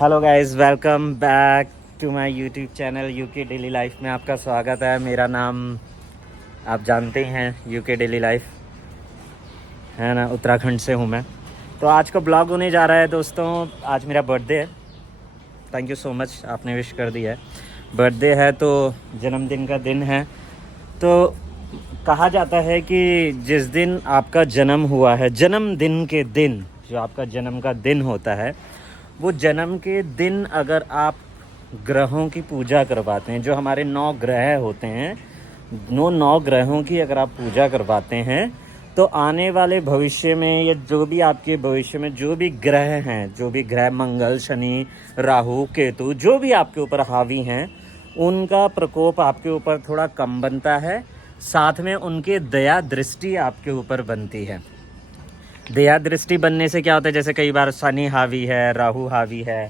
Hello guys, welcome back to my YouTube channel UK daily life में आपका स्वागत है। मेरा नाम आप जानते हैं, यूके डेली लाइफ है ना, उत्तराखंड से हूँ मैं। तो आज का ब्लॉग होने जा रहा है दोस्तों। आज मेरा बर्थडे है। थैंक यू सो मच, आपने विश कर दिया है। बर्थडे है तो जन्मदिन का दिन है। तो कहा जाता है कि जिस दिन आपका जन्म हुआ है, जन्मदिन के दिन, जो आपका जन्म का दिन होता है, वो जन्म के दिन अगर आप ग्रहों की पूजा करवाते हैं, जो हमारे 9 ग्रह होते हैं, 9 ग्रहों की अगर आप पूजा करवाते हैं, तो आने वाले भविष्य में या जो भी आपके भविष्य में जो भी ग्रह हैं, जो भी ग्रह मंगल, शनि, राहु, केतु, जो भी आपके ऊपर हावी हैं, उनका प्रकोप आपके ऊपर थोड़ा कम बनता है। साथ में उनके दया दृष्टि आपके ऊपर बनती है। दया दृष्टि बनने से क्या होता है, जैसे कई बार शनि हावी है, राहु हावी है,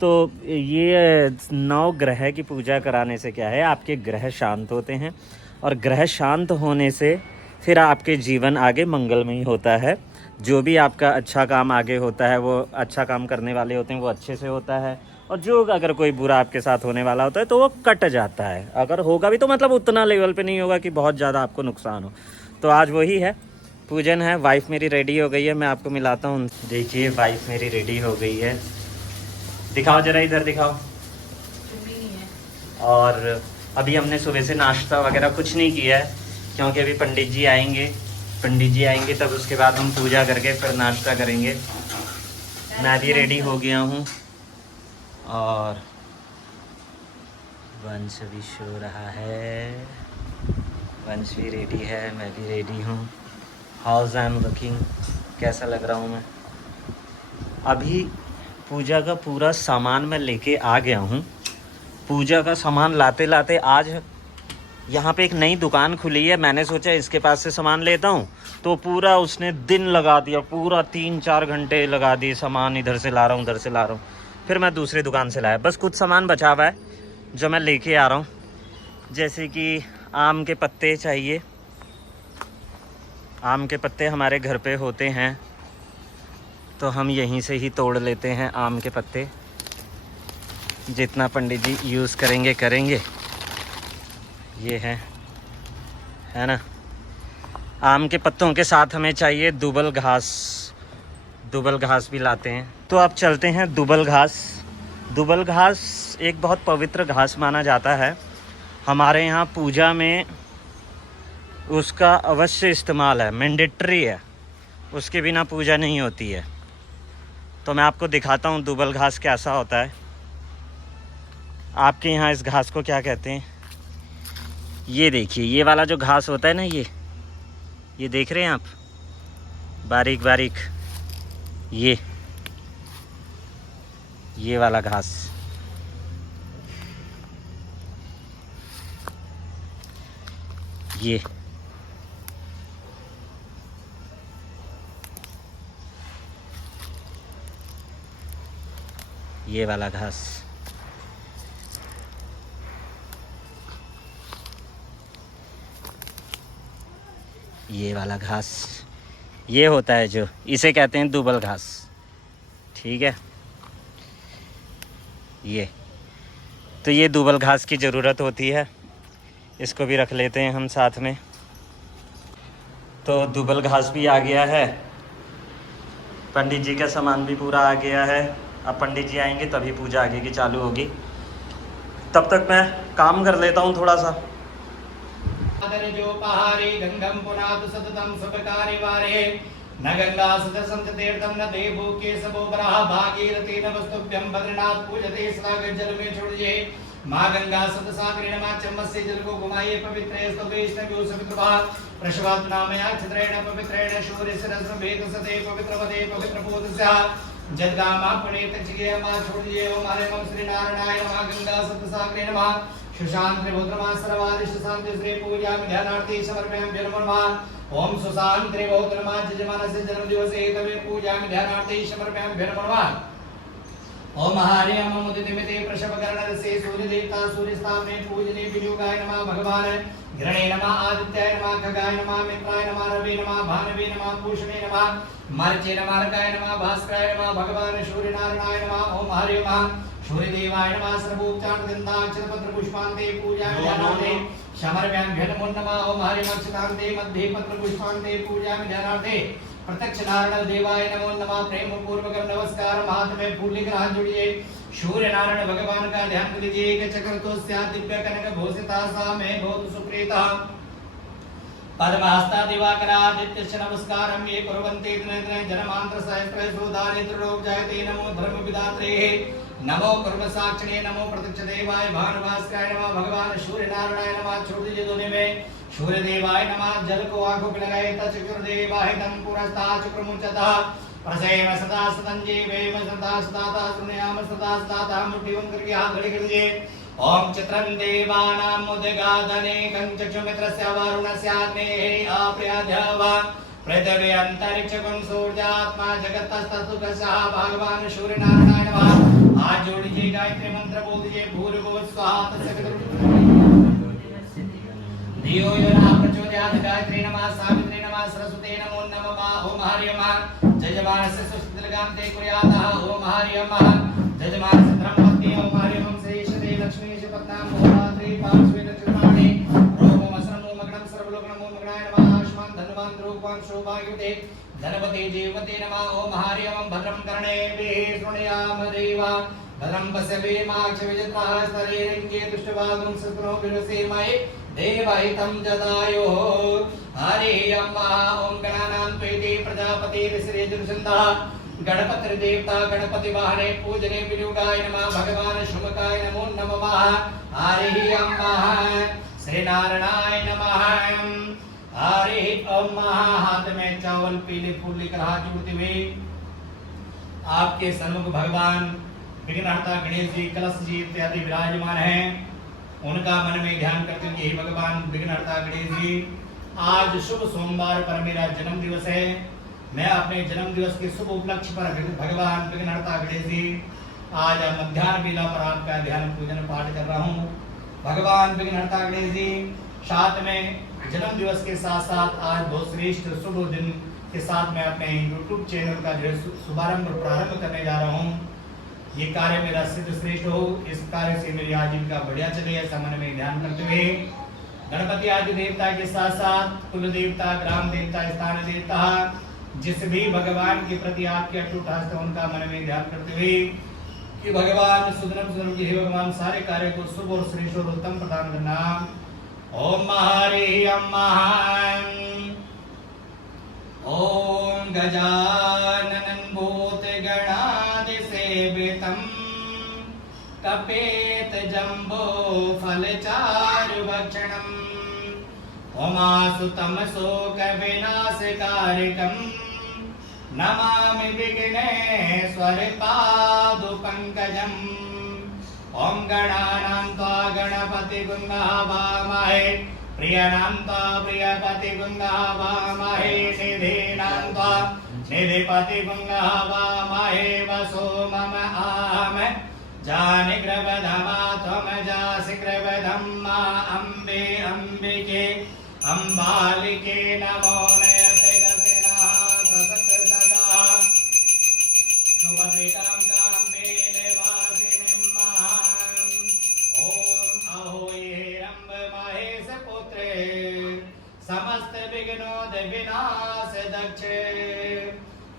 तो ये 9 ग्रह की पूजा कराने से क्या है, आपके ग्रह शांत होते हैं। और ग्रह शांत होने से फिर आपके जीवन आगे मंगलमय होता है। जो भी आपका अच्छा काम आगे होता है, वो अच्छा काम करने वाले होते हैं, वो अच्छे से होता है। और जो अगर कोई बुरा आपके साथ होने वाला होता है तो वो कट जाता है। अगर होगा भी तो मतलब उतना लेवल पे नहीं होगा कि बहुत ज़्यादा आपको नुकसान हो। तो आज वही है, पूजन है। वाइफ मेरी रेडी हो गई है, मैं आपको मिलाता हूँ। देखिए, वाइफ मेरी रेडी हो गई है। दिखाओ जरा, इधर दिखाओ। और अभी हमने सुबह से नाश्ता वगैरह कुछ नहीं किया है, क्योंकि अभी पंडित जी आएंगे तब उसके बाद हम पूजा करके फिर नाश्ता करेंगे। मैं भी रेडी हो गया हूँ और वंश भी सो रहा है। वंश भी रेडी है, मैं भी रेडी हूँ। हाउस आई एम लुकिंग, कैसा लग रहा हूँ मैं। अभी पूजा का पूरा सामान मैं लेके आ गया हूँ। पूजा का सामान लाते लाते आज यहाँ पे एक नई दुकान खुली है, मैंने सोचा इसके पास से सामान लेता हूँ। तो पूरा उसने दिन लगा दिया, पूरा 3-4 घंटे लगा दिए। सामान इधर से ला रहा हूँ, उधर से ला रहा हूँ। फिर मैं दूसरी दुकान से लाया। बस कुछ सामान बचा हुआ है जो मैं लेके आ रहा हूँ, जैसे कि आम के पत्ते चाहिए। आम के पत्ते हमारे घर पे होते हैं, तो हम यहीं से ही तोड़ लेते हैं आम के पत्ते। जितना पंडित जी यूज़ करेंगे। ये है ना। आम के पत्तों के साथ हमें चाहिए दुबल घास। दुबल घास भी लाते हैं। तो अब चलते हैं दुबल घास। दुबल घास एक बहुत पवित्र घास माना जाता है। हमारे यहाँ पूजा में उसका अवश्य इस्तेमाल है, मैंडेटरी है। उसके बिना पूजा नहीं होती है। तो मैं आपको दिखाता हूँ दुबल घास कैसा होता है। आपके यहाँ इस घास को क्या कहते हैं? ये देखिए, ये वाला जो घास होता है ना, ये देख रहे हैं आप, बारीक बारीक, ये वाला घास। ये वाला घास, ये वाला घास, ये होता है जो, इसे कहते हैं दुबल घास। ठीक है, तो ये दुबल घास की ज़रूरत होती है। इसको भी रख लेते हैं हम साथ में। तो दुबल घास भी आ गया है, पंडित जी का सामान भी पूरा आ गया है। अब पंडित जी आएंगे तभी पूजा आगे की चालू होगी। तब तक मैं काम कर लेता हूँ थोड़ा सा। गंगम पुनातु सततम सुखकारी वारे न गंगा सदसं च तीर्थं न देवो केशवो वराह भागीरथी नमस्तुभ्यं बद्रीनाथ पूजते स्नागत जल में छोड़िए। माँ गंगा सतसागरेण माँ चम्मस्य जल को घुमाइए पवित्रे स्तवेष्णव्यो सवितृभा प्रशवात् नामया छत्रेण पवित्रेण शूरशिरस्व भेद सते पवित्रपदे पवित्रपोतस्या जद्गामा पुनीत चिगे माँ छोड़िए। ओम हरे मम श्री नारायणाय नमः। गंगा सतसागरेण माँ सुशांत त्रिभुद्रमा सर्वादिष्ट शांति श्री पूजा ध्यानार्थी समर्पयामि नमः। ओम सुशांत त्रिभुद्रमा जजमानस्य जन्मदिवसे तवे पूजा ध्यानार्थी समर्पयामि नमः। ओम हरियम मुदितमिते प्रशवकरणस्य सूर्य देवता सूर्य स्थापने पूजने विनियोगाय नमः भगवान हिरणे नमः आदित्याय नमः खगाय नमः मित्राय नमः रवि नमः भानवे नमः पूषणे नमः मार्चे नमः अर्काय नमः भास्कराय नमः भगवान सूर्यनारायणाय नमः ओम हरियम सूर्यदेवाय नमः सर्वोपचार गंधाक्षरपत्र पुष्पान्ते पूजामि ध्यानार्थे समर्पयामि नमो नमः ओम हरियम अक्षतान्ते मध्ये पत्र पुष्पान्ते पूजामि ध्यानार्थे प्रत्यक्ष नारायण देवाय नमो नमः प्रेम पूर्वक नमस्कार हाथ में फूल लेकर हाथ जोड़िए सूर्य नारायण भगवान का ध्यान कीजिए कि चक्र तो दिव्य कनक भूषिता सा में बहुत सुप्रीता पद्महस्ता दिवाकरादित्य नमस्कारं ये कुर्वन्ति दिनदिन जनमांत्र सहस्त्र सोदाने त्रिलोक जयते नमो धर्म विदात्रे नमो कर्म साक्षिणे नमो प्रत्यक्ष देवाय भानुभास्कराय नमः भगवान सूर्य नारायण नमः छोड़ दीजिए दोनों में सूर्य देवाय नमः जल को आंखों पे लगाए चक्र देवाय तम पुरस्ता चक्र मुचता प्रसेम सदा सतंजीवेम सदा सदा सुनयाम सदा सदा मुट्ठिवं करके हाथ खड़े कर दीजिए ओम चित्रं देवानां मुदगादने कंचक्षुमित्रस्य वरुणस्याग्नेः आप्याध्यवा पृथिवी अंतरिक्षकं सूर्यात्मा जगतस्तुकसः भगवान सूर्य नारायण नमः हाथ जोड़ दीजिए गायत्री मंत्र बोल दीजिए भूर्भुवः स्वाहा तत्सवितुर्वरेण्यं धियो यो न प्रचोदयात् गायत्री नमः सावित्री नमः सरस्वती नमो नमः ओम हरियम जजमानस्य सुस्थितिर्गान्ते कुर्यातः ओम हरियम जजमानस्य धर्मपत्नी ओम हरियम श्रीशते लक्ष्मीश पत्नां मोहरात्रि पार्श्वे नक्षत्राणि रोममसनमो मग्नं सर्वलोकनमो मग्नाय नमः आयुष्मान् धनवान् रूपवान् सौभाग्यवते धनवते जीवते नमः ओम हरियम भद्रं कर्णेभिः शृणुयाम देवा भद्रं पश्येमाक्षविजित्राः स्तरेरङ्गे दुष्टवागुं सत्रो विरसेमहि देवहितं जदायो हरियम ओम गणानां त्वेति प्रजापतिर्श्रीजुर्षन्दः गणपति देवता गणपति वाहने पूजने विनियोगाय नमः भगवान शुभकाय नमो नमः हरियम श्री नारायणाय नमः हरि ओम हाथ में चावल पीले फूल लेकर हाथ जोड़ते हुए आपके सन्मुख भगवान विघ्नहर्ता गणेश जी कलश जी इत्यादि विराजमान हैं उनका मन में ध्यान करते हुए हे भगवान विघ्नहर्ता गणेश जी आज शुभ सोमवार पर मेरा जन्म दिवस है मैं अपने जन्म दिवस के शुभ उपलक्ष्य पर भगवान विघ्नहर्ता गणेश जी आज मध्याह्न बेला पर आपका ध्यान पूजन पाठ कर रहा हूँ भगवान विघ्नहर्ता गणेश जी साथ में जन्म दिवस के साथ साथ आज बहुत श्रेष्ठ शुभ दिन के साथ मैं अपने YouTube चैनल का जो शुभारंभ प्रारंभ करने जा रहा हूँ ये कार्य मेरा सिद्ध श्रेष्ठ हो इस कार्य से मेरी आजीविका बढ़िया चले ऐसा मन में ध्यान करते हुए गणपति आदि देवता के साथ साथ कुल देवता ग्राम देवता स्थान देवता जिस भी भगवान के प्रति आपके अटूट हस्त उनका मन में ध्यान करते हुए कि भगवान सुदनम सुदनम जी हे भगवान सारे कार्य को शुभ और श्रेष्ठ और उत्तम प्रदान करना ओम हरियम ओम गजाननं भूतगणादिसेवितं कपेत जम्बो फलचारुभक्षणम् उमासुतं शोकविनाशकारिकं नमामि विघ्नेश्वरपादुपङ्कजम् ओम गणानां त्वा गणपतिगुं आवामहे प्रियनां त्वा प्रियपतिगुं आवामहे निधीनां त्वा निधिपतिगुं आवामहे वसो मम आम जानिग्रवधमा त्वं जासि ग्रवधम्मा अम्बे अम्बिके अम्बालिके नमो नयते गतिनः ससकृतगा शुभद्रिकरं काम्बे निवासिनीं महाम् ओम अहोयेरम्ब महेश पुत्रे समस्त विघ्नोद विनाश दक्षे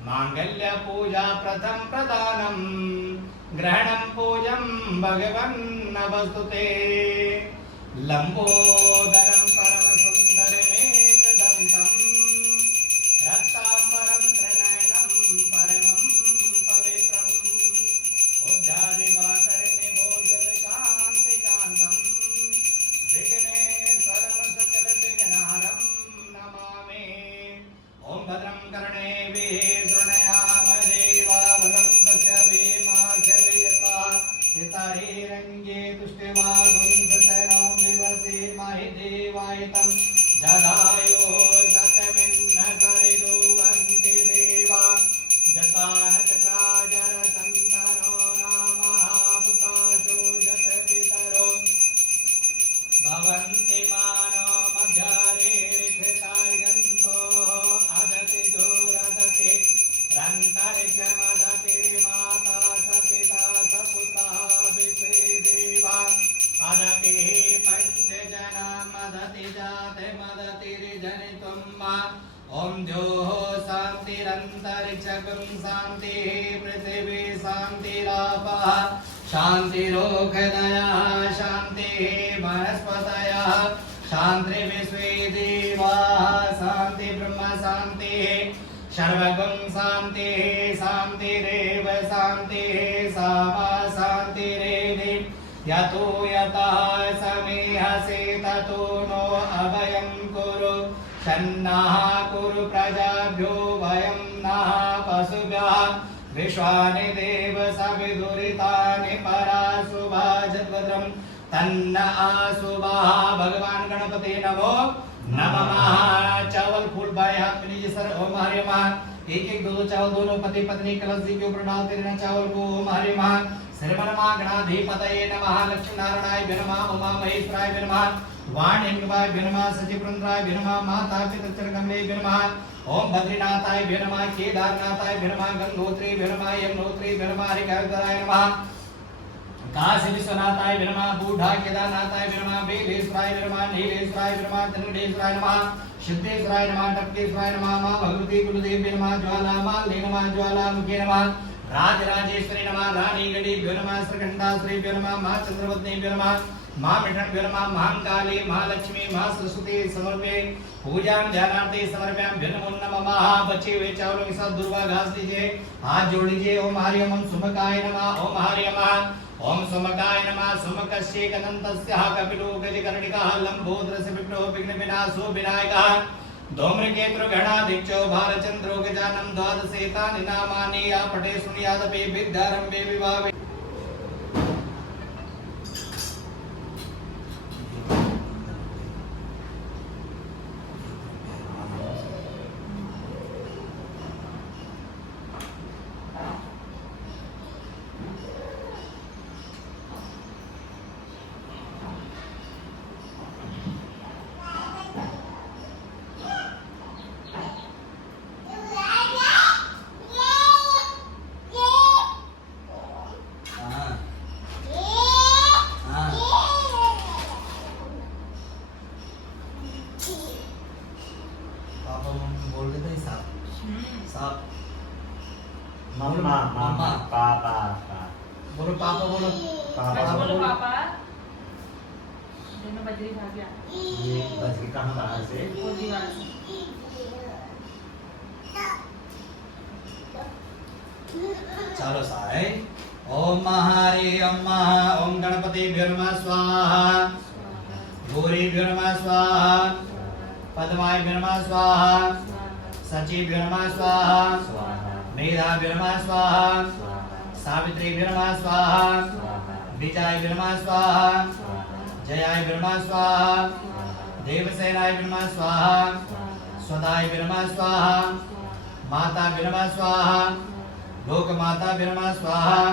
मांगल्य पूजा प्रथम प्रदानम ग्रहणं पूजं भगवन् वस्तुते लंबोदरं परम सुंदरमेकदंतं रक्तांबरं त्रिनयनं परमं पवित्रम् उद्यादिवाकरनिभोजनकान्तिकान्तं विघ्नेश्वरं सकलविघ्नहरं नमामि ओम भद्रं कर्णेभिः शृणुयाम देवा भद्रं पश्येमाक्षभिर्यथा हितैरङ्गे तुष्टिवागुं सतनं विवसेमहि देवा सर्वगं शान्तिः पृथिवी शान्तिरापः शान्तिरोगदयः शान्तिः वनस्पतयः शान्ति विश्वे देवाः शान्ति ब्रह्म शान्तिः सर्वगं शान्तिः शान्तिरेव शान्तिः सामा शान्तिरेधि यतो यतः समीहसे ततो नो अभयं कुरु सन्नः कुरु प्रजाभ्यो वयं नः पशुभ्यः विश्वानि देव सविदुरितानि पराशुभा जद्भद्रं तन्न आशुभः भगवान गणपति नमो नमः। चावल फूल बाएं हाथ में लीजिए सर। ओम हरि महा। एक एक दो चावल दोनों पति पत्नी कलश जी के ऊपर डालते रहना चावल को। ओम हरि महा। श्रीमन्मा गणाधिपतये नमः। लक्ष्मी नारायणाय नमः। उमा महेश्वराय नमः। वाणिज्वाय नमः। सचिवृंद्राय नमः। माता पितृचरणकमले नमः। ओम बद्रीनाथाय नमः। केदारनाथाय नमः। गंगोत्री नमः। यमुनोत्री नमः। हरिहरधराय नमः। काशी विश्वनाथाय नमः। बूढ़ा केदारनाथाय नमः। बेलेश्वराय नमः। नीलेश्वराय नमः। त्रिनेश्वराय नमः। सिद्धेश्वराय नमः। टपकेश्वराय नमः। मां भगवती कुलदेवी नमः। ज्वाला मालिनी नमः। ज्वालामुखी नमः। राजराजेश्वरी नमः। रानी गणी नमः। श्रीकंठाश्री नमः। मां चंद्रवदनी नमः। मां मिठन नमः। महाकाली महालक्ष्मी महासरस्वती समर्पे पूजा ध्यानार्थे समर्पयामि नमो नमः। बचे हुए चावलों के साथ दुर्वा घास दीजिए। हाथ जोड़ लीजिए। ओम हरि ओम सुमकाय नमः। ओम हरि नमः। ओम सुमकाय नमः। सुमकस्य गणन्तस्य कपिलो गजकर्णिकः लंबोदरस्य विप्रो विघ्न विनाशो विनायकः धूम्रकेतु गणाधिक्षो भारचंद्रो गजानन द्वादशेतानि नामानि या पठे शृणुयादपि विद्यारंभे विवाहे। मम्मा मम्मा पापा बोलो पापा बोलो पापा बोलो पापा। दोनों बजरी खा गया। ये बजरी कहाँ बाहर से वो दीवार से। चलो सारे। ओम हरि ओम गणपति नमः स्वाहा। गौरी नमः स्वाहा। पद्माय नमः स्वाहा। सचिव नमः स्वाहा। मेधा नमः स्वाहा। सावित्री नमः स्वाहा। विजय नमः स्वाहा। जयाय नमः स्वाहा। देवसेनाय नमः स्वाहा। स्वदाय नमः स्वाहा। माता नमः स्वाहा। लोक माता नमः स्वाहा।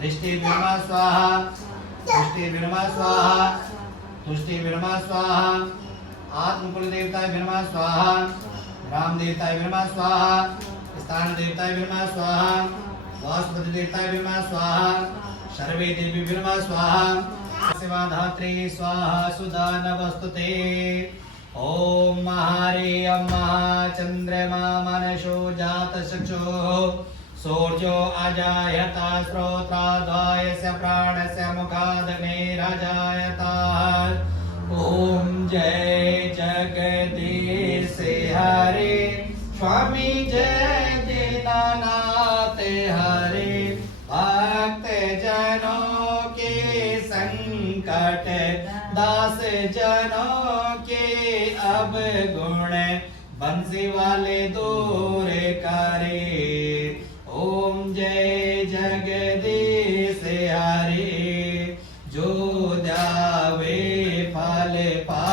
दृष्टि नमः स्वाहा। तुष्टि नमः स्वाहा। तुष्टि नमः स्वाहा। आत्मकुल देवताय नमः स्वाहा। राम देवताय नमः स्वाहा। स्थान देवताय नमः स्वाहा। वासुपति देवताय नमः स्वाहा। सर्वे देवी नमः स्वाहा। शिवाधात्री स्वाहा सुधा नमस्तुते। ओम हरि ओम चंद्रमा मनसो जात चक्षुः सूर्यो अजायता श्रोत्राद्वायस्य प्राणस्य मुखादग्निरजायत। ओम जय जगदीश हरे स्वामी जय दीनानाथ हरे। भक्त जनों के संकट दास जनों के अब गुण बंसी वाले दूर करे। ओम जय जगदीश हरे जो दावे फल पा